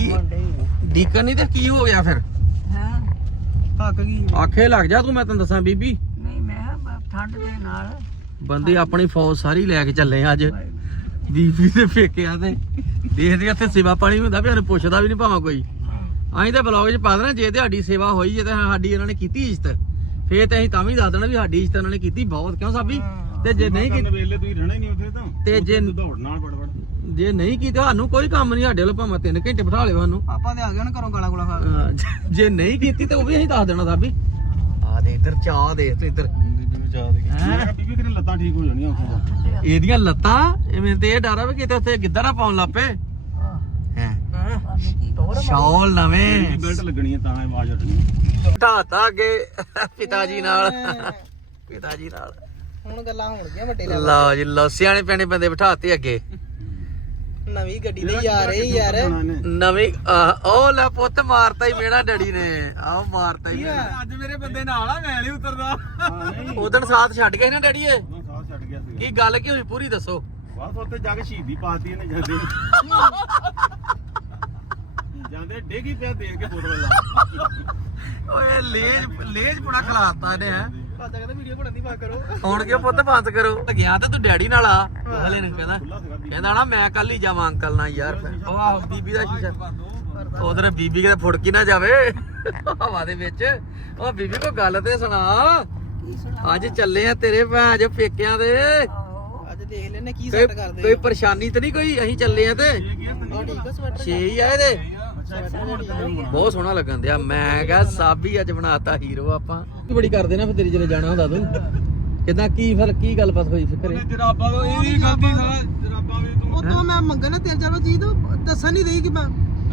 ਕੀ Deakin ਨਹੀਂ ਤੇ ਕੀ ਹੋ ਗਿਆ ਫਿਰ? ਹਾਂ? ਥੱਕ ਗਈ ਆਖੇ ਲੱਗ ਜਾ ਤੂੰ ਮੈਂ ਤੈਨੂੰ ਦੱਸਾਂ ਬੀਬੀ। ਨਹੀਂ ਮੈਂ ਬ- ਠੰਡ ਦੇ ਨਾਲ। ਬੰਦੇ ਆਪਣੀ ਫੌਜ ਸਾਰੀ ਲੈ ਕੇ ਚੱਲੇ ਆ ਅੱਜ। ਬੀਬੀ ਦੇ ਫੇਕਿਆਂ ਤੇ। ਦੇਖਦੇ ਇੱਥੇ ਸੇਵਾ ਪਾਣੀ ਹੁੰਦਾ ਵੀ ਸਾਨੂੰ ਪੁੱਛਦਾ ਵੀ ਨਹੀਂ ਭਾਵੇਂ ਕੋਈ। ਅਸੀਂ ਤਾਂ ਬਲੌਗ 'ਚ ਪਾ ਦੇਣਾ ਜੇ ਤੇ ਸਾਡੀ ਸੇਵਾ ਹੋਈ ਜੇ ਤੇ ਸਾਡੀ ਇਹਨਾਂ ਨੇ ਕੀਤੀ ਇੱਜ਼ਤ। ਫੇਰ ਤੇ ਅਸੀਂ ਤਾਂ ਵੀ ਦੱਸ ਦੇਣਾ ਵੀ ਸਾਡੀ ਇੱਜ਼ਤ ਇਹਨਾਂ ਨੇ ਕੀਤੀ ਬਹੁਤ। ਕਿਉਂ ਸਾਬੀ? ਤੇ ਜੇ ਨਹੀਂ ਕੀਤੀ ਵੇਲੇ ਤੁਸੀਂ ਰਹਿਣਾ ਹੀ ਨਹੀਂ ਉੱਥੇ ਤਾਂ। ਤੇ ਜੇ ਦੌੜ ਨਾਲ ਬੜਬੜ ਜੇ ਨਹੀਂ ਕੀਤੀ ਸਾਨੂੰ ਕੋਈ ਕੰਮ ਨਹੀਂ ਸਾਡੇ ਵੱਲ ਭਾਵੇਂ 3 ਘੰਟੇ ਬਿਠਾ ਲਿਓ ਸਾਨੂੰ। ਆਪਾਂ ਤੇ ਆ ਗਏ ਨਾ ਘਰੋਂ ਗਾਲਾ ਗੁਲਾ ਖਾ ਕੇ। ਹਾਂ, ਜੇ- ਜੇ ਨਹੀਂ ਕੀਤੀ ਤੇ ਉਹ ਵੀ ਅਸੀਂ ਦੱਸ ਦੇਣਾ ਸਾਬੀ। ਆ ਦੇ ਇੱਧਰ ਚਾਹ ਦੇ ਤੂੰ ਇੱਧਰ। ਹੈਂ? ਬੀਬੀ ਤੇਰੀਆਂ ਲੱਤਾਂ ਠੀਕ ਹੋ ਜਾਣੀਆਂ ਉੱਥੇ। ਇਹਦੀਆਂ ਲੱਤਾਂ ਐਵੇਂ ਤੇ ਇਹ ਡਰ ਆ ਵੀ ਕਿਤੇ ਉੱਥੇ ਗਿੱਧਾ ਨਾ ਪਾਉਣ ਲੱਪੇ ਹੈ। ਸ਼ੌਲ ਨਵੇਂ। ਬੈਲਟ ਲੱਗਣੀ ਹੈ ਤਾਂ ਆਵਾਜ਼ ਉੱਠਣੀ ਢਾਤਾ ਅੱਗੇ ਪਿਤਾ ਜੀ ਨਾਲ। ਪਿਤਾ ਜੀ ਨਾਲ। ਹੁਣ ਗੱਲਾਂ ਹੋਣਗੀਆਂ ਵੱਡੇ ਲੈਵਲ ਲਓ ਜੀ ਲਓ ਸਿਆਣੇ ਪਿਆਣੇ ਬੰਦੇ ਬਿਠਾਤੇ ਅੱਗੇ। ਨਵੀਂ ਗੱਡੀ ਤੇ ਯਾਰ। ਇਹ ਯਾਰ ਨਵੀਂ ਆਹ, ਉਹ ਲੈ ਪੁੱਤ ਮਾਰਤਾ ਹੀ ਮੇਰਾ ਡੈਡੀ ਨੇ। ਆਹ ਮਾਰਤਾ ਹੀ ਅੱਜ ਮੇਰੇ ਬੰਦੇ ਨਾਲ ਆ ਮੈਂ ਨਹੀਂ ਉਤਰਦਾ। ਉਦੋਂ ਸਾਥ ਛੱਡ ਗਏ ਨਾ ਡੈਡੀ ਇਹ? ਉਹ ਸਾਹ ਛੱਡ ਗਿਆ ਸੀਗਾ। ਕੀ ਗੱਲ ਕੀ ਹੋਈ ਪੂਰੀ ਦੱਸੋ? ਬਸ ਉੱਥੇ ਜਾ ਕੇ ਸ਼ਹੀਦੀ ਪਾਤੀ ਇਹਨੇ ਜਾਂਦੇ ਜਾਂਦੇ ਡੇਗੀ ਪਿਆ ਦੇਖ ਕੇ ਫੋਟੋ ਲਾ ਓਏ ਲੇਜ ਲੇਜ ਪੁਣਾ ਖਲਾਤਾ ਇਹਨੇ ਹੈ। ਪਾਦਾ ਕਹਿੰਦਾ ਵੀਡੀਓ ਬਣਾਉਣ ਦੀ ਬਾਤ ਕਰੋ। ਹੁਣ ਕਿਉਂ ਪੁੱਤ ਬੰਦ ਕਰੋ? ਗਿਆ ਤੇ ਤੂੰ ਡੈਡੀ ਨਾਲ ਆ। ਹਲੇ ਨੂੰ ਕਹਿੰਦਾ। ਕਹਿੰਦਾ ਨਾ ਮੈਂ ਕੱਲ ਹੀ ਜਾਵਾਂ ਅੰਕਲ ਨਾਲ ਯਾਰ। ਉਹ ਆਹ ਬੀਬੀ ਦਾ ਸ਼ੀਸ਼ਾ। ਉਧਰ ਬੀਬੀ ਕਿਤੇ ਫੁੜਕੀ ਨਾ ਜਾਵੇ। ਹਵਾ ਦੇ ਵਿੱਚ। ਉਹ ਬੀਬੀ ਕੋ ਗੱਲ ਤੇ ਸੁਣਾ। ਅੱਜ ਚੱਲੇ ਆ ਤੇਰੇ ਭੈਣ ਜੋ ਪੇਕਿਆਂ ਦੇ। ਆਹੋ ਅੱਜ ਦੇਖ ਲੈਨੇ ਕੀ ਸੈੱਟ ਕਰਦੇ ਕੋਈ ਪਰੇਸ਼ਾਨੀ ਤੇ ਨਹੀਂ ਕੋਈ? ਅਸੀਂ ਚੱਲੇ ਆ ਤੇ। ਆ ਠੀਕ ਆ ਸਵੈਟਰ ਛੇ ਹੀ ਆ ਇਹਦੇ। ਬਹੁਤ ਸੋਹਣਾ ਲੱਗਣ ਦਿਆ। ਮੈਂ ਕਿਹਾ ਸਾਬੀ ਅੱਜ ਬਣਾਤਾ ਹੀਰੋ ਆਪਾਂ। ਕੀ ਬੜੀ ਕਰਦੇ ਨਾ ਫਿਰ ਤੇਰੀ ਜਦੋਂ ਜਾਣਾ ਹੁੰਦਾ ਤੂੰ। ਕਿਦਾਂ ਕੀ ਫਿਰ ਕੀ ਗੱਲਬਾਤ ਹੋਈ ਫਿਕਰੇ ਜਰਾਬਾਂ ਤੋਂ ਇਹ ਵੀ ਗਲਤੀ ਸਾਰਾ ਜਰਾਬਾਂ ਵੀ ਤੂੰ। ਉਹ ਤੋਂ ਮੈਂ ਮੰਗਣਾ ਤੇਰੇ ਚਾਰੋ ਚੀਜ਼ ਤੋਂ ਦੱਸਣ ਨਹੀਂ ਰਹੀ ਕਿ ਮੈਂ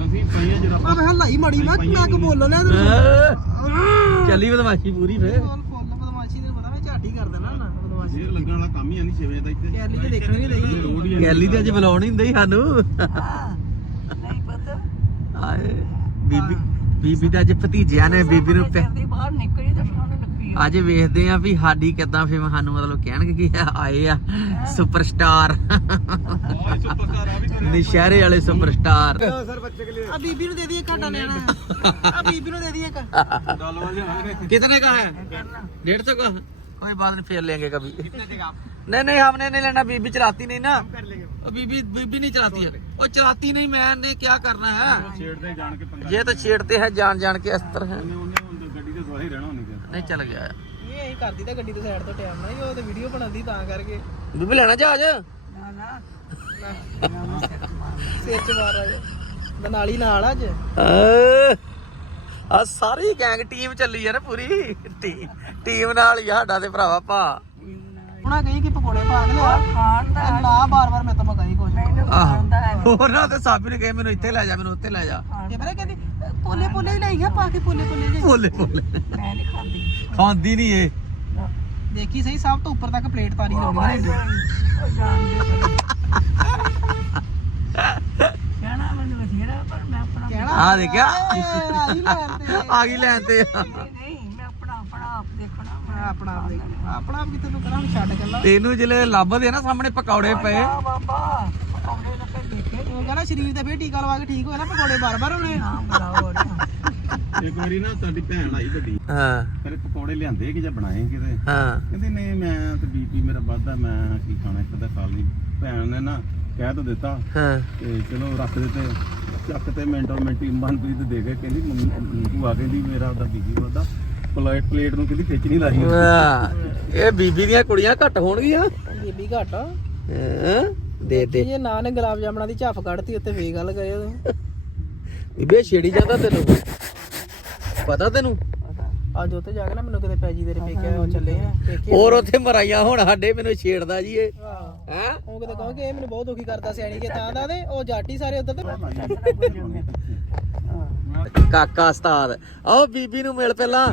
ਅਸੀਂ ਪਾਈਆਂ ਆ ਜਰਾਬਾਂ ਮੈਂ ਹਲਾਈ ਮਾੜੀ ਮੈਂ ਮੈਂ ਕੋ ਬੋਲ ਲਿਆ ਤੈਨੂੰ। ਚੱਲੀ ਬਦਮਾਸ਼ੀ ਪੂਰੀ ਫੇ ਬਦਮਾਸ਼ੀ ਦੇ ਪਤਾ ਮੈਂ ਝਾਟ ਹੀ ਕਰ ਦੇਣਾ ਨਾ ਬਦਮਾਸ਼ੀ ਇਹ ਲੱਗਣ ਵਾਲਾ ਕੰਮ ਹੀ ਆ ਨਹੀਂ 6 ਵਜੇ ਦਾ ਇੱਥੇ। ਕੈਰਲੀ ਤੇ ਦੇਖਣ ਨਹੀਂ ਰਹੀ ਲੋੜ ਹੀ ਗੈਲੀ ਤੇ ਅੱਜ ਬੁਲਾਉਣ ਹੀ ਹੁੰਦੇ ਸੀ ਸਾਨੂੰ ਆਏ ਬੀਬੀ ਬੀਬੀ ਤਾਂ ਅੱਜ ਭਤੀਜਿਆਂ ਨੇ ਬੀਬੀ ਨੂੰ ਪੈ- ਦੀ ਬਾਹਰ ਨਿਕਲੀ ਤਾਂ ਸਾਨੂੰ ਲੱਗੀ ਅੱਜ ਵੇਖਦੇ ਆ ਵੀ ਸਾਡੀ ਕਿਦਾਂ ਫੇਮ ਸਾਨੂੰ ਮਤਲਬ ਕਹਿਣਗੇ ਕਿ ਆਏ ਆ ਸੁਪਰਸਟਾਰ ਆਹ ਸੁਪਰਸਟਾਰ ਆ ਵੀ ਤੇਰੇ ਨਿਸ਼ਹਿਰੇ ਵਾਲੇ ਸੁਪਰਸਟਾਰ ਸਰ ਬੱਚੇ ਕੇ ਲਈ ਆ ਬੀਬੀ ਨੂੰ ਦੇ ਦਈਏ ਘਾਟਾ ਲੈਣਾ ਆ ਬੀਬੀ ਨੂੰ ਦੇ ਦਈਏ ਇੱਕ ਡਾਲ ਵਾਲੇ ਆਣਗੇ कितने का है डेढ़ सौ का कोई बात नहीं फेर लेंगे कभी ਕਿੰਨੇ ਦੇਗਾ नहीं नहीं हमने नहीं लेना बीबी चलाती नहीं ना ਕਰ ਲੇਗੇ वो बीबी बीबी नहीं चलाती है वो चलाती नहीं मैंने क्या करना है ਛੇੜਦੇ ਜਾਣ ਕੇ ਪੰਗਾ ये तो छेड़ते हैं जान जान के अस्तर है ਉਹਨੇ ਉਹਨੇ ਹੁਣ ਗੱਡੀ ਦੇ ਦੁਆਰੇ ਰਹਿਣਾ ਉਹਨੇ ਕਿਹਾ नहीं चल गया ਇਹ ਅਸੀਂ ਕਰਦੀ ਤਾਂ ਗੱਡੀ ਦੇ ਸਾਈਡ ਤੋਂ ਟਾਈਮ ਨਾਲ ਹੀ ਉਹ ਤੇ ਵੀਡੀਓ ਬਣਾਉਂਦੀ ਤਾਂ ਕਰਕੇ बीबी लेना जहाज ਨਾ ਨਾ ਸਿਰ ਚ ਮਾਰ ਆ ਬਨਾਲੀ ਨਾਲ ਅੱਜ ਆ ਸਾਰੀ ਗੈਂਗ ਟੀਮ ਚੱਲੀ ਯਾਰ ਪੂਰੀ ਟੀਮ ਨਾਲ ਹੀ ਆ ਸਾਡਾ ਤੇ ਭਰਾਵਾ ਭਾ ਉਹਨਾਂ ਕਹੀ ਕਿ ਪਕੌੜੇ ਪਾ ਕੇ ਲਿਆ। ਖਾਣ ਦਾ ਤੇ ਨਾ ਬਾਰ ਬਾਰ ਮੈਂ ਤਾਂ ਮਗਾਈ ਕੁਝ ਮੈਨੂੰ ਖਾਣ ਦਾ ਹੈ। ਹੋਰ ਨਾ ਤੇ ਸਾਬੀ ਨੇ ਕਹੇ ਮੈਨੂੰ ਇੱਥੇ ਲੈ ਜਾ ਮੈਨੂੰ ਉੱਥੇ ਲੈ ਜਾ। ਇਹ ਪਤਾ ਕਹਿੰਦੀ ਪੋਲੇ ਪੋਲੇ ਹੀ ਲਈ ਗਿਆ ਪਾ ਕੇ ਪੋਲੇ ਪੋਲੇ ਜੇ। ਬੋਲੇ ਬੋਲੇ ਮੈਂ ਨਹੀਂ ਖਾਂਦੀ। ਖਾਂਦੀ ਨਹੀਂ ਇਹ। ਦੇਖੀ ਸਹੀ ਸਭ ਤੋਂ ਉੱਪਰ ਤੱਕ ਪਲੇਟ ਤਾਰੀ ਲਾਉਣੀ ਹੈ। ਉਹ ਜਾਣਦੇ ਕਹਿਣਾ ਮੈਨੂੰ ਬਥੇਰਾ ਪਰ ਮੈਂ ਆਪਣਾ ਕਹਿਣਾ ਆ ਦੇਖਿਆ। ਆਈ ਲੈਣ ਤੇ। ਆ ਗਈ ਲੈਣ ਤੇ ਨਹੀਂ ਨਹੀਂ ਮੈਂ ਆਪਣਾ ਆਪਣਾ ਆਪ ਦੇਖਣਾ ਮੈਂ ਆਪਣਾ ਆਪ ਦੇਖ ਆਪਣਾ ਆਪ ਕਿਤੇ ਤੂੰ ਕਰਾਂ ਹੁਣ ਛੱਡ ਗੱਲਾਂ। ਤੈਨੂੰ ਜਿਹੜੇ ਲੱਭਦੇ ਨਾ ਸਾਹਮਣੇ ਪਕੌੜੇ ਪਏ। ਆ ਬਾਬਾ ਪਕੌੜੇ ਤਾਂ ਫਿਰ ਦੇਖੇ। ਉਹ ਕਹਿੰਦਾ ਸਰੀਰ ਤੇ ਫੇਰ ਟੀਕਾ ਲਵਾ ਕੇ ਠੀਕ ਹੋਇਆ ਨਾ ਪਕੌੜੇ ਬਾਰ ਬਾਰ ਹੋਣੇ। ਨਾ ਬੁਲਾਓ ਇੱਕ ਵਾਰੀ ਨਾ ਸਾਡੀ ਭੈਣ ਆਈ ਵੱਡੀ। ਹਾਂ। ਤੇਰੇ ਪਕੌੜੇ ਲਿਆਂਦੇ ਕਿ ਜਾਂ ਬਣਾਏ ਕਿਤੇ? ਹਾਂ। ਕਹਿੰਦੀ ਨਹੀਂ ਮੈਂ ਤੇ ਬੀਪੀ ਮੇਰਾ ਵੱਧਦਾ ਮੈਂ ਕੀ ਖਾਣਾ ਇੱਕ ਤਾਂ ਖਾ ਲਈ। ਭੈਣ ਨੇ ਨਾ ਕਹਿ ਤਾਂ ਦਿੱਤਾ। ਹਾਂ। ਤੇ ਚਲੋ ਰੱਖ ਦਿੱਤੇ। ਚੱਕ ਤੇ ਮਿੰਟੋ ਮਿੰਟੀ ਮਨਪ੍ਰੀਤ ਦੇ ਕੇ ਕਹਿੰਦੀ ਮੰਮੀ ਤੂੰ ਆ ਕਹਿੰਦੀ ਮੇਰਾ ਉਹਦਾ ਬੀਪੀ ਵੱਧਦਾ। ਪਲੇਟ ਪਲੇਟ ਨੂੰ ਕਹਿੰਦੀ ਖਿੱਚ ਨਹੀਂ ਲਾਈ। ਵਾਹ, ਇਹ ਬੀਬੀ ਦੀਆਂ ਕੁੜੀਆਂ ਘੱਟ ਹੋਣਗੀਆਂ। ਬੀਬੀ ਘੱਟ ਹਾਂ? ਦੇ ਦੇ। ਜੇ ਨਾ ਨੇ ਗੁਲਾਬ ਜਾਮਣਾ ਦੀ ਝੱਫ ਕੱਢਤੀ ਉੱਤੇ ਫੇਰ ਗੱਲ ਕਰੇ ਤੂੰ ਬੀਬੇ ਛੇੜੀ ਜਾਂਦਾ ਤੈਨੂੰ? ਪਤਾ ਤੈਨੂੰ? ਅੱਜ ਉੱਥੇ ਜਾ ਕੇ ਨਾ ਮੈਨੂੰ ਕਿਤੇ ਪੈਜੀ ਤੇਰੇ ਪੇਕੇ ਉਹ ਚੱਲੇ ਆ। ਪੇਕੇ ਹੋਰ ਉੱਥੇ ਮਰਾਈਆਂ ਹੁਣ ਸਾਡੇ ਮੈਨੂੰ ਛੇੜਦਾ ਜੀ ਇਹ। ਆਹ, ਹੈ? ਉਹ ਕਿਤੇ ਕਹੋ ਕਿ ਇਹ ਮੈਨੂੰ ਬਹੁਤ ਦੁਖੀ ਕਰਦਾ ਸਿਆਣੀ ਕੇ ਤਾਂ ਦਾ ਤੇ ਉਹ ਜਾਟੀ ਸਾਰੇ ਉਧਰ ਤੇ। ਕਾਕਾ ਉਸਤਾਦ ਆਓ ਬੀਬੀ ਨੂੰ ਮਿਲ ਪਹਿਲਾਂ।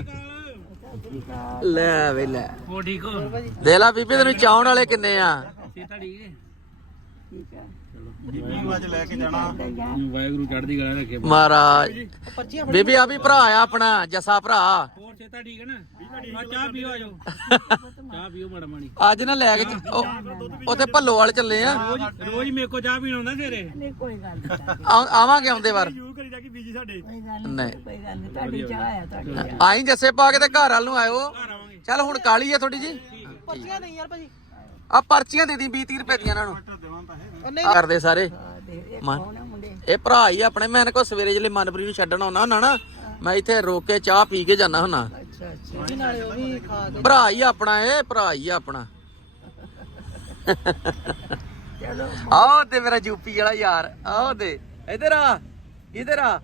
ਲੈ ਵੇ ਲੈ। ਉਹ ਠੀਕ ਹੋ? ਦੇ ਲੈ ਬੀਬੀ ਤੈਨੂੰ ਚਾਉਣ ਵਾਲੇ ਕਿੰਨੇ ਆ? ਹੈ ਠੀਕ। ਹੈ ਬੀਬੀ ਨੂੰ ਅੱਜ ਲੈ ਕੇ ਜਾਣਾ। ਵਾਹਿਗੁਰੂ ਚੜ੍ਹਦੀ ਕਲਾ ਰੱਖੇ। ਮਹਾਰਾਜ। ਬੀਬੀ ਆ ਵੀ ਭਰਾ ਆ ਆਪਣਾ ਜੱਸਾ ਭਰਾ। ਹੋਰ ਸੀਤਾ ਠੀਕ ਹੈ ਨਾ? ਆ ਚਾਹ ਪੀਓ ਆਜੋ। ਚਾਹ ਪੀਓ ਮੜਾ ਮਣੀ ਅੱਜ ਨਾ ਲੈ ਕੇ ਉੱਥੇ ਭੱਲੋ ਵਾਲ ਚੱਲੇ ਆ। ਰੋਜ਼ ਮੇਰੇ ਕੋ ਚਾਹ ਪੀਣ ਆਉਂਦਾ ਤੇਰੇ ਨਹੀਂ ਕੋਈ ਗੱਲ ਨਹੀਂ ਆ- ਆਵਾਂਗੇ ਆਉਂਦੇ ਵਾਰ। ਯੂ ਕਰੀ ਬੀਜੀ ਸਾਡੇ। ਕੋਈ ਗੱਲ ਨਹੀਂ। ਨਹੀਂ। ਕੋਈ ਗੱਲ ਨਹੀਂ ਤੁਹਾਡੀ ਚਾਹ ਆ ਤੁਹਾਡੀ। ਆਈ ਜੱਸੇ ਪਾ ਕੇ ਤੇ ਘਰ ਵੱਲ ਨੂੰ ਆਇਓ। ਚੱਲ ਹੁਣ ਕਾਲੀ ਆ ਥੋੜੀ ਜੀ ਪਰਚੀਆਂ ਨਹੀਂ ਯਾਰ ਭਾਜੀ। ਆ ਪਰਚੀਆਂ ਦੇ ਦੀ 20 30 ਰੁਪਏ ਦੀਆਂ ਇਹਨਾਂ ਨੂੰ। ਕਰਦੇ ਸਾਰੇ। ਇਹ ਭਰਾ ਹੀ ਆਪਣੇ। ਮੈਂ ਕੋ ਸਵੇਰੇ ਜਿਹੜੇ ਮਨਪ੍ਰੀਤ ਨੂੰ ਛੱਡਣ ਆਉਣਾ ਹੁੰਦਾ ਨਾ ਮੈਂ ਇੱਥੇ ਰੋਕ ਕੇ ਚਾਹ ਪੀ ਕੇ ਜਾਣਾ ਹੁੰਦਾ। ਅੱਛਾ ਅੱਛਾ। ਜੀ ਨਾਲੇ ਉਹ ਵੀ ਖਾ ਕੇ ਭਰਾ ਹੀ ਆਪਣਾ ਇਹ ਭਰਾ ਹੀ ਆਪਣਾ। ਆਓ ਤੇ ਮੇਰਾ ਯੂਪੀ ਵਾਲਾ ਯਾਰ ਆਓ ਤੇ। ਇਧਰ ਆ ਇਧਰ ਆ।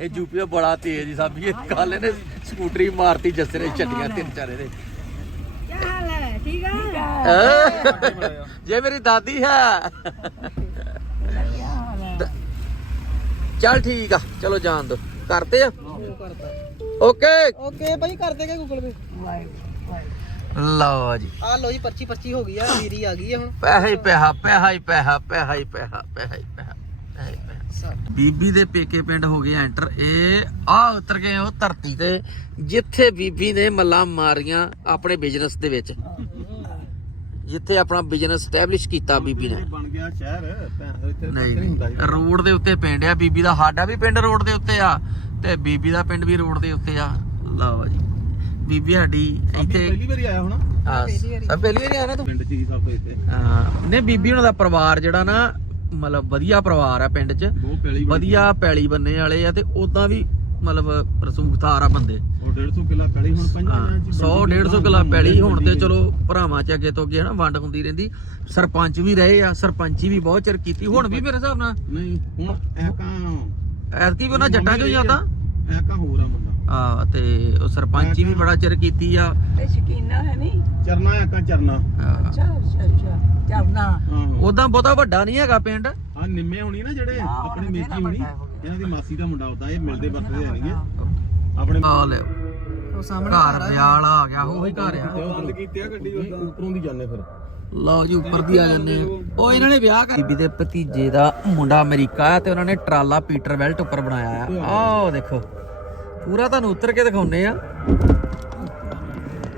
ਇਹ ਯੂਪੀ ਦਾ ਬੜਾ ਤੇਜ਼ ਹੀ ਸਾਬੀ ਇਹ ਕੱਲ ਇਹਨੇ ਸਕੂਟਰੀ ਮਾਰਤੀ ਜੱਸੇ ਨੇ ਛੱਡੀਆਂ ਤਿੰਨ ਚਾਰੇ ਦੇ ਹੈ। ਜੇ ਮੇਰੀ ਦਾਦੀ ਹੈ। ਚੱਲ ਠੀਕ ਆ। ਚਲੋ ਜਾਣ ਦੋ। ਕਰਦੇ ਆ? ਓਕੇ। ਓਕੇ ਭਾਈ ਕਰ ਦੇਗੇ ਗੂਗਲ ਪੇ ਲਓ ਜੀ। ਆ ਲੋ ਜੀ ਪਰਚੀ ਪਰਚੀ ਹੋ ਗਈ ਆ ਵੀਰੀ ਆ ਗਈ ਆ ਹੁਣ। ਪੈਸਾ ਹੀ ਪੈਸਾ ਪੈਸਾ ਹੀ ਪੈਸਾ ਪੈਸਾ ਹੀ ਪੈਸਾ ਪੈਸਾ ਹੀ ਪੈਸਾ ਪੈਸਾ ਹੀ ਪੈਸਾ। ਬੀਬੀ ਦੇ ਪੇਕੇ ਪਿੰਡ ਹੋ ਗਏ ਐਂਟਰ। ਇਹ ਆ ਉਤਰ ਗਏ ਉਹ ਧਰਤੀ ਤੇ ਜਿੱਥੇ ਬੀਬੀ ਨੇ ਮੱਲਾਂ ਮਾਰੀਆਂ ਆਪਣੇ ਬਿਜ਼ਨਸ ਦੇ ਵਿੱਚ। ਜਿੱਥੇ ਆਪਣਾ ਬਿਜ਼ਨਸ ਸਟੈਬਲਿਸ਼ ਕੀਤਾ ਬੀਬੀ ਨੇ। ਬਣ ਗਿਆ ਸ਼ਹਿਰ ਇੱਥੇ ਨਹੀਂ ਹੁੰਦਾ ਰੋਡ ਦੇ ਉੱਤੇ ਪਿੰਡ ਆ ਬੀਬੀ ਦਾ। ਸਾਡਾ ਵੀ ਪਿੰਡ ਰੋਡ ਦੇ ਉੱਤੇ ਆ ਤੇ ਬੀਬੀ ਦਾ ਪਿੰਡ ਵੀ ਰੋਡ ਦੇ ਉੱਤੇ ਆ। ਲਓ ਜੀ। ਬੀਬੀ ਸਾਡੀ ਇੱਥੇ ਪਹਿਲੀ ਵਾਰੀ ਆਇਆ ਹੋਣਾ? ਆ ਪਹਿਲੀ ਵਾਰੀ ਆਇਆ ਨਾ ਤੂੰ? ਪਿੰਡ ਚ ਹੀ ਸਭ ਇੱਥੇ। ਹਾਂ। ਨੇ ਬੀਬੀ ਉਹਨਾਂ ਦਾ ਪਰਿਵਾਰ ਜਿਹੜਾ ਨਾ ਮਤਲਬ ਵਧੀਆ ਪਰਿਵਾਰ ਆ ਪਿੰਡ 'ਚ। ਪਹਿਲੀ ਵਧੀਆ ਪੈਲੀ ਬੰਨੇ ਵਾਲੇ ਆ ਤੇ ਉਦਾਂ ਵੀ ਮਤਲਬ ਰਸੂਖਦਾਰ ਆ ਬੰਦੇ। ਉਹ 150 ਕਿੱਲਾ ਕਲੀ ਹੁਣ ਪੰਜਾਂ ਹਾਂ ਜਣਿਆਂ ਚ 100 150 ਕਿਲਾ ਪੈਲੀ ਹੁਣ ਤੇ ਚਲੋ ਭਰਾਵਾਂ ਚ ਅੱਗੇ ਤੋਂ ਅੱਗੇ ਹਨਾ ਵੰਡ ਹੁੰਦੀ ਰਹਿੰਦੀ। ਸਰਪੰਚ ਵੀ ਰਹੇ ਆ ਸਰਪੰਚੀ ਵੀ ਬਹੁਤ ਚਿਰ ਕੀਤੀ। ਹੁਣ ਵੀ ਮੇਰੇ ਹਿਸਾਬ ਨਾਲ ਨਹੀਂ ਹੁਣ ਐਕਾਂ ਐਤਕੀ ਵੀ ਉਹਨਾਂ ਜੱਟਾਂ ਚੋਂ ਹੀ ਆ ਤਾਂ। ਐਕਾਂ ਹੋਰ ਆ ਬੰਦਾ ਆ ਤੇ ਉਹ ਸਰਪੰਚੀ ਵੀ ਬੜਾ ਚਿਰ ਕੀਤੀ ਆ। ਤੇ ਸ਼ਕੀਨਾ ਹੈ ਨਹੀਂ? ਚਰਨਾ ਐਕਾਂ ਚਰਨਾ। ਅੱਛਾ ਅੱਛਾ ਅੱਛਾ। ਚਰਨਾ। ਉਦਾਂ ਬਹੁਤਾ ਵੱਡਾ ਨਹੀਂ ਹੈਗਾ ਪਿੰਡ? ਆ ਨਿੰਮੇ ਹੋਣੀ ਨਾ ਜਿਹੜੇ ਆਪਣੀ ਮੇਜੀ ਹੋਣੀ। ਇਹਨਾਂ ਦੀ ਮਾਸੀ ਦਾ ਮੁੰਡਾ ਹੁੰਦਾ ਇਹ ਮਿਲਦੇ ਵਰਤਦੇ ਰਹਿਣਗੇ ਆਪਣੇ ਆ ਲੈ ਉਹ ਸਾਹਮਣੇ ਘਰ ਵਿਆਲ ਆ ਗਿਆ ਉਹੀ ਘਰ ਆ। ਬੰਦ ਕੀਤੀ ਆ ਗੱਡੀ ਉੱਪਰੋਂ ਦੀ ਜਾਂਦੇ ਫਿਰ। ਲਓ ਜੀ ਉੱਪਰ ਦੀ ਆ ਜਾਂਦੇ ਆ। ਉਹ ਇਹਨਾਂ ਨੇ ਵਿਆਹ ਕਰ ਬੀਬੀ ਦੇ ਭਤੀਜੇ ਦਾ ਮੁੰਡਾ ਅਮਰੀਕਾ ਆ ਤੇ ਉਹਨਾਂ ਨੇ ਟਰਾਲਾ ਪੀਟਰ ਵੈਲਟ ਉੱਪਰ ਬਣਾਇਆ ਆ। ਆਹ ਦੇਖੋ। ਪੂਰਾ ਤੁਹਾਨੂੰ ਉਤਰ ਕੇ ਦਿਖਾਉਨੇ ਆ।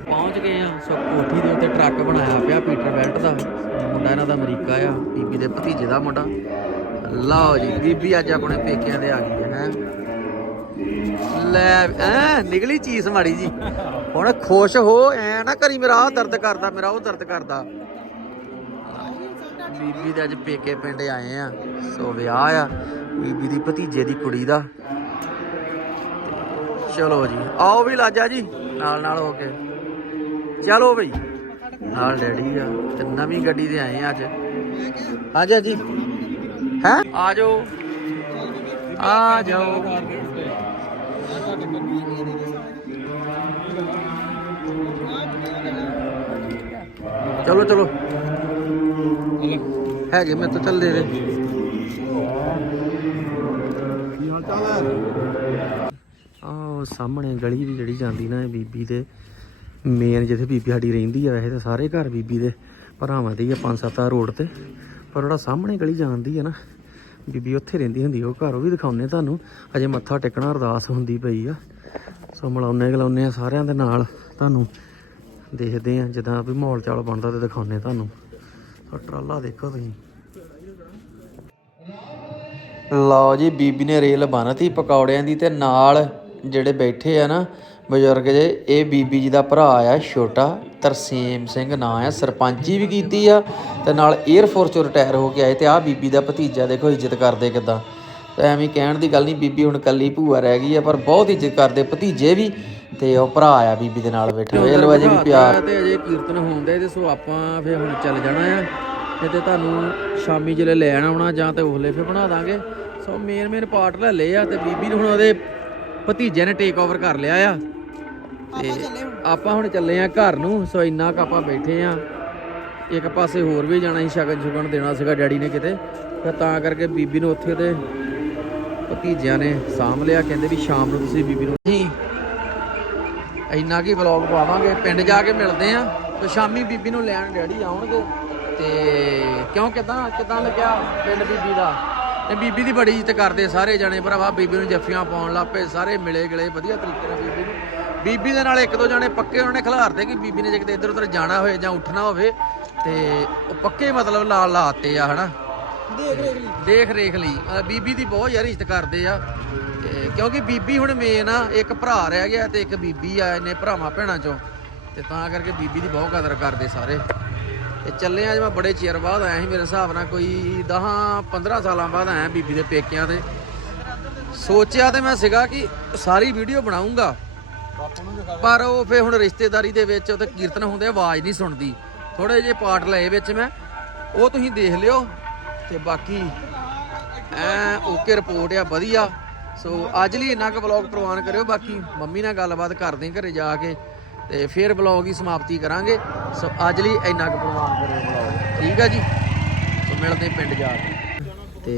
ਪਹੁੰਚ ਗਏ ਆ, ਸੋ ਕੋਠੀ ਦੇ ਉੱਤੇ ਟਰੱਕ ਬਣਾਇਆ ਪਿਆ ਪੀਟਰ ਵੈਲਟ ਦਾ। ਮੁੰਡਾ ਇਹਨਾਂ ਦਾ ਅਮਰੀਕਾ ਆ, ਬੀਬੀ ਦੇ ਭਤੀਜੇ ਦਾ ਮੁੰਡਾ। ਲਓ ਜੀ, ਬੀਬੀ ਅੱਜ ਆਪਣੇ ਪੇਕਿਆਂ ਦੇ ਆ ਗਈ ਹੈ, ਹੈਂ। ਲੈ ਐ ਨਿਕਲੀ ਚੀਜ਼ ਮਾੜੀ ਜੀ। ਹੁਣ ਖੁਸ਼ ਹੋ, ਐ ਨਾ ਕਰੀ ਮੇਰਾ ਆਹ ਦਰਦ ਕਰਦਾ, ਮੇਰਾ ਉਹ ਦਰਦ ਕਰਦਾ। ਬੀਬੀ ਦੇ ਅੱਜ ਪੇਕੇ ਪਿੰਡ ਆਏ ਆ, ਸੋ ਵਿਆਹ ਆ, ਬੀਬੀ ਦੀ ਭਤੀਜੇ ਦੀ ਕੁੜੀ ਦਾ। ਚਲੋ ਜੀ। ਆਓ ਵੀ ਲਾਜਾ ਜੀ। ਨਾਲ ਨਾਲ ਹੋ ਕੇ। ਚਲੋ ਬਈ। ਨਾਲ ਡੈਡੀ ਆ ਤੇ ਨਵੀਂ ਗੱਡੀ ਤੇ ਆਏ ਆ ਅੱਜ। ਆਜਾ ਜੀ। ਹੈ? ਆ ਜਾਓ। ਆ ਜਾਓ। ਚਲੋ ਚਲੋ। ਹੈਗੇ, ਮੈਂ ਤਾਂ ਚੱਲ ਦੇ ਦੇ ਕੀ ਹਾਲ ਚਾਲ ਹੈ ਆਹ ਸਾਹਮਣੇ ਗਲੀ ਵੀ ਜਿਹੜੀ ਜਾਂਦੀ ਨਾ ਇਹ ਬੀਬੀ ਦੇ ਮੇਨ ਜਿੱਥੇ ਬੀਬੀ ਸਾਡੀ ਰਹਿੰਦੀ ਆ ਵੈਸੇ ਤਾਂ ਸਾਰੇ ਘਰ ਬੀਬੀ ਦੇ, ਭਰਾਵਾਂ ਦੇ ਹੀ ਆ ਪੰਜ ਸੱਤ ਆ ਰੋਡ ਤੇ। ਪਰ ਜਿਹੜਾ ਸਾਹਮਣੇ ਗਲੀ ਜਾਂਦੀ ਆ ਨਾ, ਬੀਬੀ ਉੱਥੇ ਰਹਿੰਦੀ ਹੁੰਦੀ ਉਹ ਘਰ ਉਹ ਵੀ ਦਿਖਾਉਨੇ ਤੁਹਾਨੂੰ। ਅਜੇ ਮੱਥਾ ਟੇਕਣਾ ਅਰਦਾਸ ਹੁੰਦੀ ਪਈ ਆ। ਸੋ ਮਿਲਾਉਨੇ ਗਲਾਉਨੇ ਆ ਸਾਰਿਆਂ ਦੇ ਨਾਲ ਤੁਹਾਨੂੰ। ਦੇਖਦੇ ਆ ਜਿੱਦਾਂ ਵੀ ਮਾਹੌਲ ਚਾਲ ਬਣਦਾ ਤੇ ਦਿਖਾਉਨੇ ਤੁਹਾਨੂੰ। ਸੋ ਟਰਾਲਾ ਦੇਖੋ ਤੁਸੀਂ। ਲਓ ਜੀ, ਬੀਬੀ ਨੇ ਰੇਲ ਬੰਨਤੀ ਪਕੌੜਿਆਂ ਦੀ ਤੇ ਨਾਲ ਜਿਹੜੇ ਬੈਠੇ ਆ ਨਾ ਬਜ਼ੁਰਗ ਜੇ ਇਹ ਬੀਬੀ ਜੀ ਦਾ ਭਰਾ ਆ ਛੋਟਾ ਤਰਸੀਮ ਸਿੰਘ ਨਾਂ ਆ ਸਰਪੰਚੀ ਵੀ ਕੀਤੀ ਆ ਤੇ ਨਾਲ 에ਅਰ ਫੋਰਸ ਚੋਂ ਰਿਟਾਇਰ ਹੋ ਕੇ ਆਏ ਤੇ ਆ ਬੀਬੀ ਦਾ ਭਤੀਜਾ ਦੇਖੋ ਇੱਜ਼ਤ ਕਰਦੇ ਕਿਦਾਂ। ਤੇ ਐਵੇਂ ਕਹਿਣ ਦੀ ਗੱਲ ਨਹੀਂ ਬੀਬੀ ਹੁਣ ਕੱਲੀ ਭੂਆ ਰਹਿ ਗਈ ਆ ਪਰ ਬਹੁਤ ਇੱਜ਼ਤ ਕਰਦੇ ਭਤੀਜੇ ਵੀ ਤੇ ਉਹ ਭਰਾ ਆ ਬੀਬੀ ਦੇ ਨਾਲ ਬੈਠੇ ਹੋਏ। ਲੋ ਅਜੇ ਵੀ ਪਿਆਰ। ਤੇ ਅਜੇ ਕੀਰਤਨ ਹੁੰਦੇ ਤੇ ਸੋ ਆਪਾਂ ਫੇ ਹੁਣ ਚੱਲ ਜਾਣਾ ਆ। ਤੇ ਤੁਹਾਨੂੰ ਸ਼ਾਮੀ ਜਿਹੜੇ ਲੈਣ ਆਉਣਾ ਜਾਂ ਤੇ ਉਹਲੇ ਫੇ ਬਣਾ ਦਾਂਗੇ। ਸੋ ਮੇਨ ਮੇਨ ਪਾਰਟ ਲੈ ਲਏ ਆ ਤੇ ਬੀਬੀ ਨੂੰ ਹੁਣ ਉਹਦੇ ਭਤੀਜੇ ਨੇ ਟੇਕ ਓਵਰ ਕਰ ਲਿਆ ਆ। ਤੇ ਆਪਾਂ ਹੁਣ ਚੱਲੇ ਆ ਘਰ ਨੂੰ ਸੋ ਇੰਨਾ ਕੁ ਆਪਾਂ ਬੈਠੇ ਆ। ਇੱਕ ਪਾਸੇ ਹੋਰ ਵੀ ਜਾਣਾ ਸੀ ਸ਼ਗਨ ਸ਼ੁਗਨ ਦੇਣਾ ਸੀਗਾ ਡੈਡੀ ਨੇ ਕਿਤੇ। ਫਿਰ ਤਾਂ ਕਰਕੇ ਬੀਬੀ ਨੂੰ ਉੱਥੇ ਤੇ ਭਤੀਜਿਆਂ ਨੇ ਸਾਂਭ ਲਿਆ ਕਹਿੰਦੇ ਵੀ ਸ਼ਾਮ ਨੂੰ ਤੁਸੀਂ ਬੀਬੀ ਨੂੰ ਨਹੀਂ। ਇੰਨਾ ਕੀ ਵਲੌਗ ਪਾਵਾਂਗੇ ਪਿੰਡ ਜਾ ਕੇ ਮਿਲਦੇ ਆ। ਤੇ ਸ਼ਾਮੀ ਬੀਬੀ ਨੂੰ ਲੈਣ ਡੈਡੀ ਆਉਣਗੇ। ਤੇ ਕਿਉਂ ਕਿਦਾਂ ਕਿਦਾਂ ਲੱਗਿਆ ਪਿੰਡ ਬੀਬੀ ਦਾ? ਤੇ ਬੀਬੀ ਦੀ ਬੜੀ ਇੱਜ਼ਤ ਕਰਦੇ ਸਾਰੇ ਜਣੇ ਭਰਾਵਾ ਬੀਬੀ ਨੂੰ ਜੱਫੀਆਂ ਪਾਉਣ ਲੱਪੇ ਸਾਰੇ ਮਿਲੇ ਗਲੇ ਵਧੀਆ ਤਰੀਕੇ ਨਾਲ ਬੀਬੀ ਨੂੰ। ਬੀਬੀ ਦੇ ਨਾਲ ਇੱਕ ਦੋ ਜਣੇ ਪੱਕੇ ਉਹਨੇ ਖਿਲਾਰਦੇ ਕਿ ਬੀਬੀ ਨੇ ਜੇ ਕਿਤੇ ਇੱਧਰ ਉੱਧਰ ਜਾਣਾ ਹੋਏ ਜਾਂ ਉੱਠਣਾ ਹੋਵੇ ਤੇ ਉਹ ਪੱਕੇ ਮਤਲਬ ਨਾਲ ਲਾਤੇ ਆ ਹਨਾ? ਦੇਖ ਰੇਖ ਲਈ। ਦੇਖ ਰੇਖ ਲਈ। ਬੀਬੀ ਦੀ ਬਹੁਤ ਯਾਰ ਇੱਜ਼ਤ ਕਰਦੇ ਆ ਕਿਉਂਕਿ ਬੀਬੀ ਹੁਣ ਮੇਨ ਆ ਇੱਕ ਭਰਾ ਰਹਿ ਗਿਆ ਤੇ ਇੱਕ ਬੀਬੀ ਆ ਇਹਨੇ ਭਰਾਵਾਂ ਭੈਣਾਂ ਚੋਂ ਤੇ ਤਾਂ ਕਰਕੇ ਬੀਬੀ ਦੀ ਬਹੁਤ ਕਦਰ ਕਰਦੇ ਸਾਰੇ। ਤੇ ਚੱਲੇ ਅੱਜ ਮੈਂ ਬੜੇ ਚਿਰ ਬਾਅਦ ਆਇਆ ਸੀ ਮੇਰੇ ਹਿਸਾਬ ਨਾਲ ਕੋਈ 10 15 ਸਾਲਾਂ ਬਾਅਦ ਆਇਆ ਬੀਬੀ ਦੇ ਪੇਕਿਆਂ ਤੇ। ਸੋਚਿਆ ਤੇ ਮੈਂ ਸੀਗਾ ਕਿ ਸਾਰੀ ਵੀਡੀਓ ਬਣਾਉਂਗਾ। ਪਰ ਉਹ ਫੇ ਹੁਣ ਰਿਸ਼ਤੇਦਾਰੀ ਦੇ ਵਿੱਚ ਉਹ ਤੇ ਕੀਰਤਨ ਹੁੰਦੇ ਆਵਾਜ਼ ਨਹੀਂ ਸੁਣਦੀ। ਥੋੜੇ ਜਿਹੇ ਪਾਰਟ ਲਏ ਵਿੱਚ ਮੈਂ। ਉਹ ਤੁਸੀਂ ਦੇਖ ਲਿਓ। ਤੇ ਬਾਕੀ, ਐ ਓਕੇ ਰਿਪੋਰਟ ਆ, ਵਧੀਆ। ਸੋ ਅੱਜ ਲਈ ਇੰਨਾ ਕੁ ਵਲੌਗ ਪ੍ਰਵਾਨ ਕਰਿਓ। ਬਾਕੀ ਮੰਮੀ ਨਾਲ ਗੱਲਬਾਤ ਕਰਦੇ ਹਾਂ ਘਰੇ ਜਾ ਕੇ। ਤੇ ਫਿਰ ਵਲੌਗ ਦੀ ਸਮਾਪਤੀ ਕਰਾਂਗੇ। ਸੋ ਅੱਜ ਲਈ ਇੰਨਾ ਕੁ ਪ੍ਰਵਾਨ ਕਰਿਓ ਵਲੌਗ ਠੀਕ ਆ ਜੀ? ਸੋ ਮਿਲਦੇ ਪਿੰਡ ਜਾ ਕੇ। ਤੇ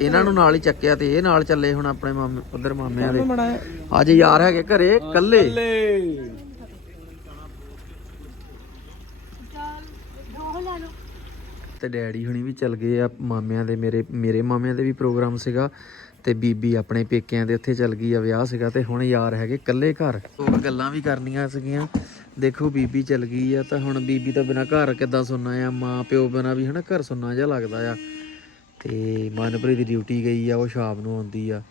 ਇਹਨਾਂ ਨੂੰ ਨਾਲ ਹੀ ਚੱਕਿਆ ਤੇ ਇਹ ਨਾਲ ਚੱਲੇ ਹੁਣ ਆਪਣੇ ਮਾਮੇ ਉਧਰ ਮਾਮਿਆਂ ਦੇ। ਅੱਜ ਯਾਰ ਹੈਗੇ ਘਰੇ ਕੱਲੇ ਤੇ ਡੈਡੀ ਹੁਣੀ ਵੀ ਚੱਲ ਗਏ ਆ, ਮਾਮਿਆਂ ਦੇ ਮੇਰੇ ਮੇਰੇ ਮਾਮਿਆਂ ਦੇ ਵੀ ਪ੍ਰੋਗਰਾਮ ਸੀਗਾ ਤੇ ਬੀਬੀ ਆਪਣੇ ਪੇਕਿਆਂ ਦੇ ਉੱਥੇ ਚੱਲ ਗਈ ਆ, ਵਿਆਹ ਸੀਗਾ ਤੇ ਹੁਣ ਯਾਰ ਹੈਗੇ ਇਕੱਲੇ ਘਰ। ਉਹ ਗੱਲਾਂ ਵੀ ਕਰਨੀਆਂ ਸੀਗੀਆਂ। ਦੇਖੋ ਬੀਬੀ ਚੱਲ ਗਈ ਆ ਤਾਂ ਹੁਣ ਬੀਬੀ ਤੋਂ ਬਿਨਾ ਘਰ ਕਿੱਦਾਂ ਸੁਣਨਾ ਆ, ਮਾਂ ਪਿਓ ਬਿਨਾ ਵੀ ਹਨਾ ਘਰ ਸੁਣਨਾ ਜਿਹਾ ਲੱਗਦਾ ਆ। ਤੇ ਮਨਪ੍ਰੀਤ ਦੀ ਡਿਊਟੀ ਗਈ ਆ, ਉਹ ਸ਼ਾਮ ਨੂੰ ਆਉਂਦੀ ਆ।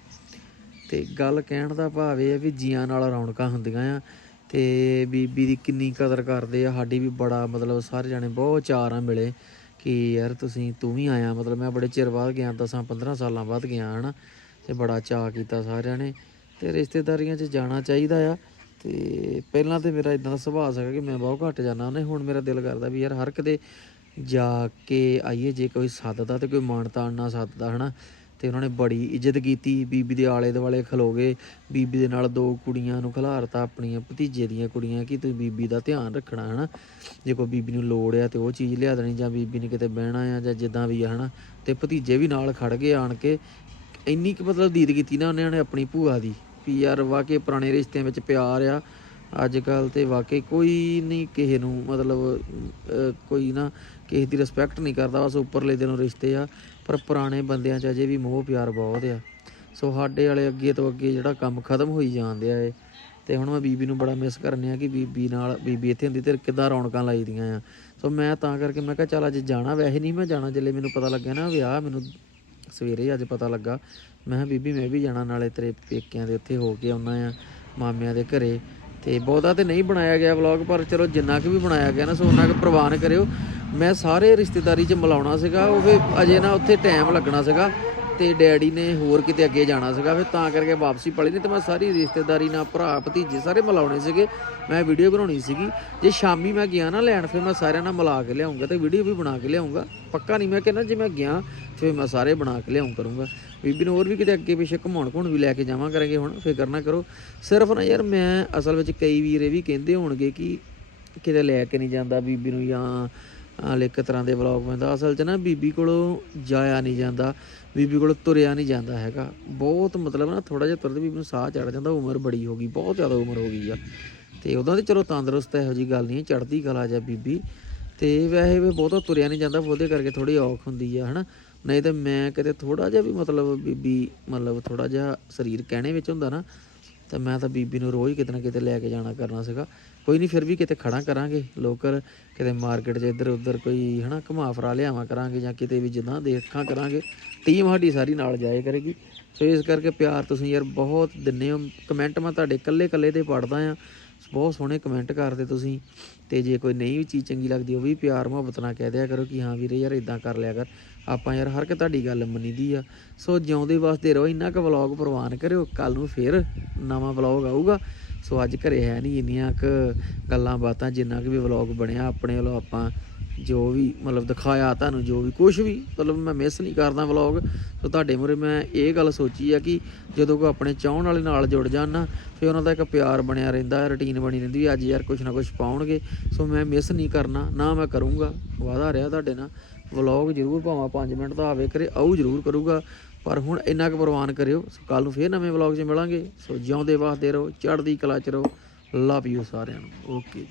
ਤੇ ਗੱਲ ਕਹਿਣ ਦਾ ਭਾਵ ਇਹ ਆ ਵੀ ਜੀਆਂ ਨਾਲ ਰੌਣਕਾਂ ਹੁੰਦੀਆਂ ਆ ਤੇ ਬੀਬੀ ਦੀ ਕਿੰਨੀ ਕਦਰ ਕਰਦੇ ਆ, ਸਾਡੀ ਵੀ ਬੜਾ ਮਤਲਬ ਸਾਰੇ ਜਾਣੇ ਬਹੁਤ ਚਾਰ ਆ ਮਿਲੇ। ਕਿ ਯਾਰ ਤੁਸੀਂ ਤੂੰ ਵੀ ਆਇਆ, ਮਤਲਬ ਮੈਂ ਬੜੇ ਚਿਰ ਬਾਅਦ ਗਿਆ, ਦਸਾਂ 15 ਸਾਲਾਂ ਬਾਅਦ ਗਿਆ, ਹਨਾ। ਤੇ ਬੜਾ ਚਾਅ ਕੀਤਾ ਸਾਰਿਆਂ ਨੇ। ਤੇ ਰਿਸ਼ਤੇਦਾਰੀਆਂ 'ਚ ਜਾਣਾ ਚਾਹੀਦਾ ਆ। ਤੇ ਪਹਿਲਾਂ ਤੇ ਮੇਰਾ ਇਦਾਂ ਦਾ ਸੁਭਾਅ ਸੀਗਾ ਕਿ ਮੈਂ ਬਹੁਤ ਘੱਟ ਜਾਣਾ ਉਹਨੇ ਹੁਣ ਮੇਰਾ ਦਿਲ ਕਰਦਾ ਵੀ ਯਾਰ ਹਰ ਕਦੇ ਜਾ ਕੇ ਆਈਏ, ਜੇ ਕੋਈ ਸੱਦਦਾ ਤੇ ਕੋਈ ਮਾਣ ਤਾਣ ਨਾ ਸੱਦਦਾ, ਹਨਾ। ਤੇ ਉਹਨਾਂ ਨੇ ਬੜੀ ਇੱਜ਼ਤ ਕੀਤੀ, ਬੀਬੀ ਦੇ ਆਲੇ ਦੁਆਲੇ ਖਲੋ ਗਏ। ਬੀਬੀ ਦੇ ਨਾਲ ਦੋ ਕੁੜੀਆਂ ਨੂੰ ਖਿਲਾਰਤਾ, ਆਪਣੀਆਂ ਭਤੀਜੇ ਦੀਆਂ ਕੁੜੀਆਂ ਕਿ ਤੂੰ ਬੀਬੀ ਦਾ ਧਿਆਨ ਰੱਖਣਾ, ਹਨਾ? ਜੇ ਕੋਈ ਬੀਬੀ ਨੂੰ ਲੋੜ ਆ ਤੇ ਉਹ ਚੀਜ਼ ਲਿਆ ਦੇਣੀ ਜਾਂ ਬੀਬੀ ਨੇ ਕਿਤੇ ਬਹਿਣਾ ਆ ਜਾਂ ਜਿੱਦਾਂ ਵੀ ਆ, ਹਨਾ? ਤੇ ਭਤੀਜੇ ਵੀ ਨਾਲ ਖੜ ਗਏ ਆਣ ਕੇ। ਇੰਨੀ ਕੁ ਮਤਲਬ ਦੀਦ ਕੀਤੀ ਨਾ ਉਹਨਾਂ ਨੇ ਆਪਣੀ ਭੂਆ ਦੀ ਵੀ ਯਾਰ ਵਾਕਈ ਪੁਰਾਣੇ ਰਿਸ਼ਤਿਆਂ ਵਿੱਚ ਪਿਆਰ ਆ। ਅੱਜ ਕੱਲ ਤੇ ਵਾਕਈ ਕੋਈ ਨਹੀਂ ਕਿਸੇ ਨੂੰ ਮਤਲਬ ਕੋਈ ਨਾ ਕਿਸੇ ਦੀ ਰਿਸਪੈਕਟ ਨਹੀਂ ਕਰਦਾ, ਬਸ ਉੱਪਰਲੇ ਦਿਨੋਂ ਰਿਸ਼ਤੇ ਆ। ਪਰ ਪੁਰਾਣੇ ਬੰਦਿਆਂ 'ਚ ਅਜੇ ਵੀ ਮੋਹ ਪਿਆਰ ਬਹੁਤ ਆ। ਸੋ ਸਾਡੇ ਵਾਲੇ ਅੱਗੇ ਤੋਂ ਅੱਗੇ ਜਿਹੜਾ ਕੰਮ ਖਤਮ ਹੋਈ ਜਾਂਦੇ ਆ ਇਹ। ਤੇ ਹੁਣ ਮੈਂ ਬੀਬੀ ਨੂੰ ਬੜਾ ਮਿਸ ਕਰਨਿਆ ਕਿ ਬੀਬੀ ਨਾਲ, ਬੀਬੀ ਇੱਥੇ ਹੁੰਦੀ ਤੇ ਕਿੱਦਾਂ ਰੌਣਕਾਂ ਲਾਈਦੀਆਂ ਆ। ਸੋ ਮੈਂ ਤਾਂ ਕਰਕੇ ਮੈਂ ਕਿਹਾ ਚੱਲ ਅੱਜ ਜਾਣਾ, ਵੈਸੇ ਨਹੀਂ ਮੈਂ ਜਾਣਾ, ਜਿੱਲੇ ਮੈਨੂੰ ਪਤਾ ਲੱਗਿਆ ਨਾ ਵਿਆਹ ਮੈਨੂੰ ਸਵੇਰੇ ਅੱਜ ਪਤਾ ਲੱਗਾ। ਮੈਂ ਕਿਹਾ ਬੀਬੀ ਮੈਂ ਵੀ ਜਾਣਾ, ਨਾਲੇ ਤੇਰੇ ਪੇਕਿਆਂ ਦੇ ਉੱਥੇ ਹੋ ਕੇ ਆਉਣਾ ਆ, ਮਾਮਿਆਂ ਦੇ ਘਰੇ। ਤੇ ਬਹੁਤਾ ਤੇ ਨਹੀਂ ਬਣਾਇਆ ਗਿਆ ਵਲੌਗ ਪਰ ਚਲੋ ਜਿੰਨਾ ਕੁ ਵੀ ਬਣਾਇਆ ਗਿਆ ਨਾ, ਸੋ ਉਹਨਾਂ ਕੁ ਪ੍ਰਵਾਨ ਕਰਿਓ। ਮੈਂ ਸਾਰੇ ਰਿਸ਼ਤੇਦਾਰੀ 'ਚ ਮਿਲਾਉਣਾ ਸੀਗਾ, ਉਹ ਵੀ ਅਜੇ ਨਾ ਉੱਥੇ ਟਾਈਮ ਲੱਗਣਾ ਸੀਗਾ ਤੇ ਡੈਡੀ ਨੇ ਹੋਰ ਕਿਤੇ ਅੱਗੇ ਜਾਣਾ ਸੀਗਾ, ਫਿਰ ਤਾਂ ਕਰਕੇ ਵਾਪਸੀ ਪੜੀ ਨਹੀਂ ਤੇ ਮੈਂ ਸਾਰੀ ਰਿਸ਼ਤੇਦਾਰੀ ਨਾਲ ਭਰਾ ਭਤੀਜੇ ਸਾਰੇ ਮਿਲਾਉਣੇ ਸੀਗੇ, ਮੈਂ ਵੀਡੀਓ ਬਣਾਉਣੀ ਸੀਗੀ। ਜੇ ਸ਼ਾਮੀ ਮੈਂ ਗਿਆ ਨਾ ਲੈਣ, ਫਿਰ ਮੈਂ ਸਾਰਿਆਂ ਨਾਲ ਮਿਲਾ ਕੇ ਲਿਆਉਂਗਾ ਤੇ ਵੀਡੀਓ ਵੀ ਬਣਾ ਕੇ ਲਿਆਉਂਗਾ। ਪੱਕਾ ਨਹੀਂ, ਮੈਂ ਕਹਿੰਦਾ ਜੇ ਮੈਂ ਗਿਆ, ਫਿਰ ਮੈਂ ਸਾਰੇ ਬਣਾ ਕੇ ਲਿਆਉਂ ਕਰੂੰਗਾ। ਬੀਬੀ ਨੂੰ ਹੋਰ ਵੀ ਕਿਤੇ ਅੱਗੇ ਪਿੱਛੇ ਘੁਮਾਉਣ ਘੁਣ ਵੀ ਲੈ ਕੇ ਜਾਵਾਂ ਕਰਾਂਗੇ ਹੁਣ, ਫਿਕਰ ਨਾ ਕਰੋ। ਸਿਰਫ ਨਾ ਯਾਰ ਮੈਂ ਅਸਲ ਵਿੱਚ ਕਈ ਵੀਰ ਇਹ ਵੀ ਕਹਿੰਦੇ ਹੋਣਗੇ ਕਿ ਕਿਤੇ ਲੈ ਕੇ ਨਹੀਂ ਜਾਂਦਾ ਬੀਬੀ ਨੂੰ ਜਾਂ ਹਾਲੇ ਇੱਕ ਤਰ੍ਹਾਂ ਦੇ ਵਲੌਗ ਪੈਂਦਾ ਅਸਲ 'ਚ ਨਾ ਬੀਬੀ ਕੋਲੋਂ ਜਾਇਆ ਨਹੀਂ ਜਾਂਦਾ, ਬੀਬੀ ਕੋਲੋਂ ਤੁਰਿਆ ਨਹੀਂ ਜਾਂਦਾ ਹੈਗਾ। ਬਹੁਤ ਮਤਲਬ ਨਾ ਥੋੜਾ ਜਿਹਾ ਤੁਰਦੇ ਬੀਬੀ ਨੂੰ ਸਾਹ ਚੜ ਜਾਂਦਾ, ਉਮਰ ਬੜੀ ਹੋ ਗਈ, ਬਹੁਤ ਜ਼ਿਆਦਾ ਉਮਰ ਹੋ ਗਈ ਆ। ਤੇ ਉਦਾਂ ਤੇ ਚਲੋ ਤੰਦਰੁਸਤ ਇਹੋ ਜੀ ਗੱਲ ਨਹੀਂ ਚੜਦੀ ਕਲਾ ਜਾ ਬੀਬੀ। ਤੇ ਵੈਸੇ ਵੀ ਬਹੁਤਾ ਤੁਰਿਆ ਨਹੀਂ ਜਾਂਦਾ, ਉਹਦੇ ਕਰਕੇ ਥੋੜੀ ਔਖ ਹੁੰਦੀ ਆ, ਹਨਾ। ਨਹੀਂ ਤੇ ਮੈਂ ਕਿਤੇ ਥੋੜਾ ਜਿਹਾ ਵੀ ਮਤਲਬ ਬੀਬੀ ਮਤਲਬ ਥੋੜਾ ਜਿਹਾ ਸਰੀਰ ਕਹਿਣੇ ਵਿੱਚ ਹੁੰਦਾ ਨਾ ਤਾਂ ਮੈਂ ਤਾਂ ਬੀਬੀ ਨੂੰ ਰੋਜ਼ ਕਿਤੇ ਨਾ ਕਿਤੇ ਲੈ ਕੇ ਜਾਣਾ ਕਰਨਾ ਸੀਗਾ। ਕੋਈ ਨਹੀਂ ਫਿਰ ਵੀ ਕਿਤੇ ਖੜਾ ਕਰਾਂਗੇ। ਲੋਕਲ ਕਿਤੇ ਮਾਰਕੀਟ 'ਚ ਇੱਧਰ ਉੱਧਰ ਕੋਈ, ਹਨਾ, ਘੁਮਾ ਫਰਾ ਲਿਆਵਾਂ ਕਰਾਂਗੇ ਜਾਂ ਕਿਤੇ ਵੀ ਜਿੱਦਾਂ ਦੇਖਾਂ ਕਰਾਂਗੇ ਟੀਮ ਸਾਡੀ ਸਾਰੀ ਨਾਲ ਜਾਏ ਕਰੇਗੀ। ਸੋ ਇਸ ਕਰਕੇ ਪਿਆਰ ਤੁਸੀਂ ਯਾਰ ਬਹੁਤ ਦਿੰਨੇ ਹੋ। ਕਮੈਂਟ ਮੈਂ ਤੁਹਾਡੇ ਕੱਲੇ ਕੱਲੇ ਤੇ ਪੜਦਾ ਆ ਬਹੁਤ ਸੋਹਣੇ ਕਮੈਂਟ ਕਰਦੇ ਤੁਸੀਂ। ਤੇ ਜੇ ਕੋਈ ਨਹੀਂ ਵੀ ਚੀਜ਼ ਚੰਗੀ ਲੱਗਦੀ, ਉਹ ਵੀ ਪਿਆਰ ਮੁਹੱਬਤ ਨਾਲ ਕਹਿ ਦਿਆ ਕਰੋ ਕਿ ਹਾਂ ਵੀਰੇ ਯਾਰ ਇਦਾਂ ਕਰ ਲਿਆ ਕਰ। ਆਪਾਂ ਯਾਰ ਹਰ ਇੱਕ ਤੁਹਾਡੀ ਗੱਲ ਮੰਨੀਦੀ ਆ। ਸੋ ਜਿਉਂਦੇ ਵਾਸਤੇ ਰਹੋ, ਇੰਨਾ ਕੁ ਵਲੌਗ ਪ੍ਰਵਾਨ ਕਰਿਓ ਕੱਲ ਨੂੰ ਫੇਰ ਨਵਾਂ ਵਲੌਗ ਆਊਗਾ। ਸੋ ਅੱਜ ਘਰੇ ਹੈ ਨਹੀਂ ਇੰਨੀਆਂ ਕੁ ਗੱਲਾਂ ਬਾਤਾਂ, ਜਿੰਨਾ ਕੁ ਵੀ ਵਲੌਗ ਬਣਿਆ, ਆਪਣੇ ਵੱਲੋਂ ਆਪਾਂ ਜੋ ਵੀ ਮਤਲਬ ਦਿਖਾਇਆ ਤੁਹਾਨੂੰ, ਜੋ ਵੀ ਕੁਝ ਵੀ, ਮਤਲਬ ਮੈਂ ਮਿਸ ਨਹੀਂ ਕਰਦਾ ਵਲੌਗ ਸੋ ਤੁਹਾਡੇ ਮੂਹਰੇ ਮੈਂ ਇਹ ਗੱਲ ਸੋਚੀ ਆ ਕਿ ਜਦੋਂ ਕੋਈ ਆਪਣੇ ਚਾਹਣ ਵਾਲੇ ਨਾਲ ਜੁੜ ਜਾਣ ਨਾ, ਫਿਰ ਉਹਨਾਂ ਦਾ ਇੱਕ ਪਿਆਰ ਬਣਿਆ ਰਹਿੰਦਾ ਰੁਟੀਨ ਬਣੀ ਰਹਿੰਦੀ ਵੀ ਅੱਜ ਯਾਰ ਕੁਝ ਨਾ ਕੁਝ ਪਾਉਣਗੇ। ਸੋ ਮੈਂ ਮਿਸ ਨਹੀਂ ਕਰਨਾ, ਨਾ ਮੈਂ ਕਰੂੰਗਾ ਵਾਦਾ ਰਿਹਾ ਤੁਹਾਡੇ ਨਾਲ। ਵਲੌਗ ਜ਼ਰੂਰ ਭਾਵਾਂ 5 ਮਿੰਟ ਦਾ ਆਵੇ ਕਰੇ ਆਊ ਜ਼ਰੂਰ ਕਰੂਗਾ। ਪਰ ਹੁਣ ਇੰਨਾ ਕੁ ਪ੍ਰਵਾਨ ਕਰਿਓ ਸੋ ਕੱਲ ਨੂੰ ਫੇਰ ਨਵੇਂ ਵਲੌਗ 'ਚ ਮਿਲਾਂਗੇ। ਸੋ ਜਿਉਂਦੇ ਵਾਸਤੇ ਰਹੋ, ਚੜ੍ਹਦੀ ਕਲਾ 'ਚ ਰਹੋ। ਲਵ ਯੂ ਸਾਰਿਆਂ ਨੂੰ। ਓਕੇ